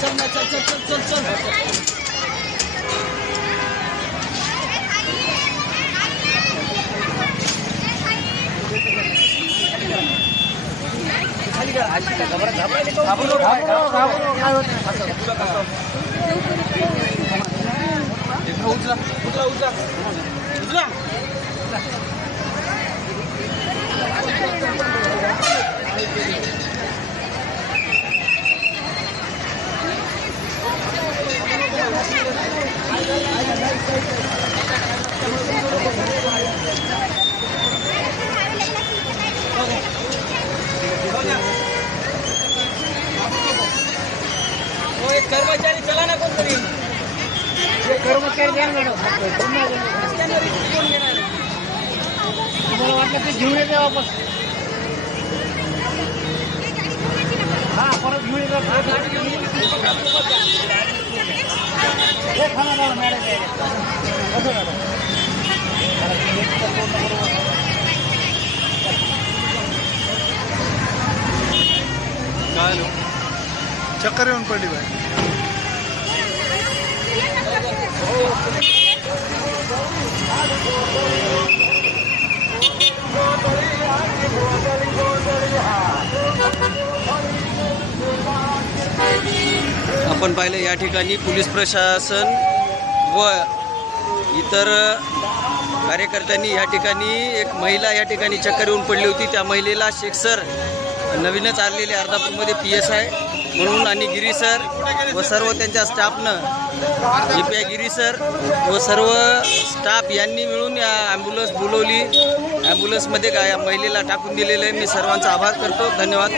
चल ना, चल चल चल चल चल कर्मचारी चला ना कोणतरी कर्मचारी द्या मॅडम तुम्हाला वाटलं ते घेऊन येते वापस हा परत घेऊन मॅडम चक्कर येऊन पडली बाई आपण पाहिलं या ठिकाणी पोलीस प्रशासन व इतर कार्यकर्त्यांनी या ठिकाणी एक महिला या ठिकाणी चक्कर येऊन पडली होती। त्या महिलेला शेख सर नवीनच आलेले अर्धापूरमध्ये PSI म्हणून आणि गिरी सर व सर्व त्यांच्या स्टाफनं EPI गिरी सर व सर्व स्टाफ यांनी मिळून या ॲम्ब्युलन्स बोलवली। ॲम्ब्युलन्समध्ये या महिलेला टाकून दिलेलं आहे। मी सर्वांचा आभार करतो। धन्यवाद।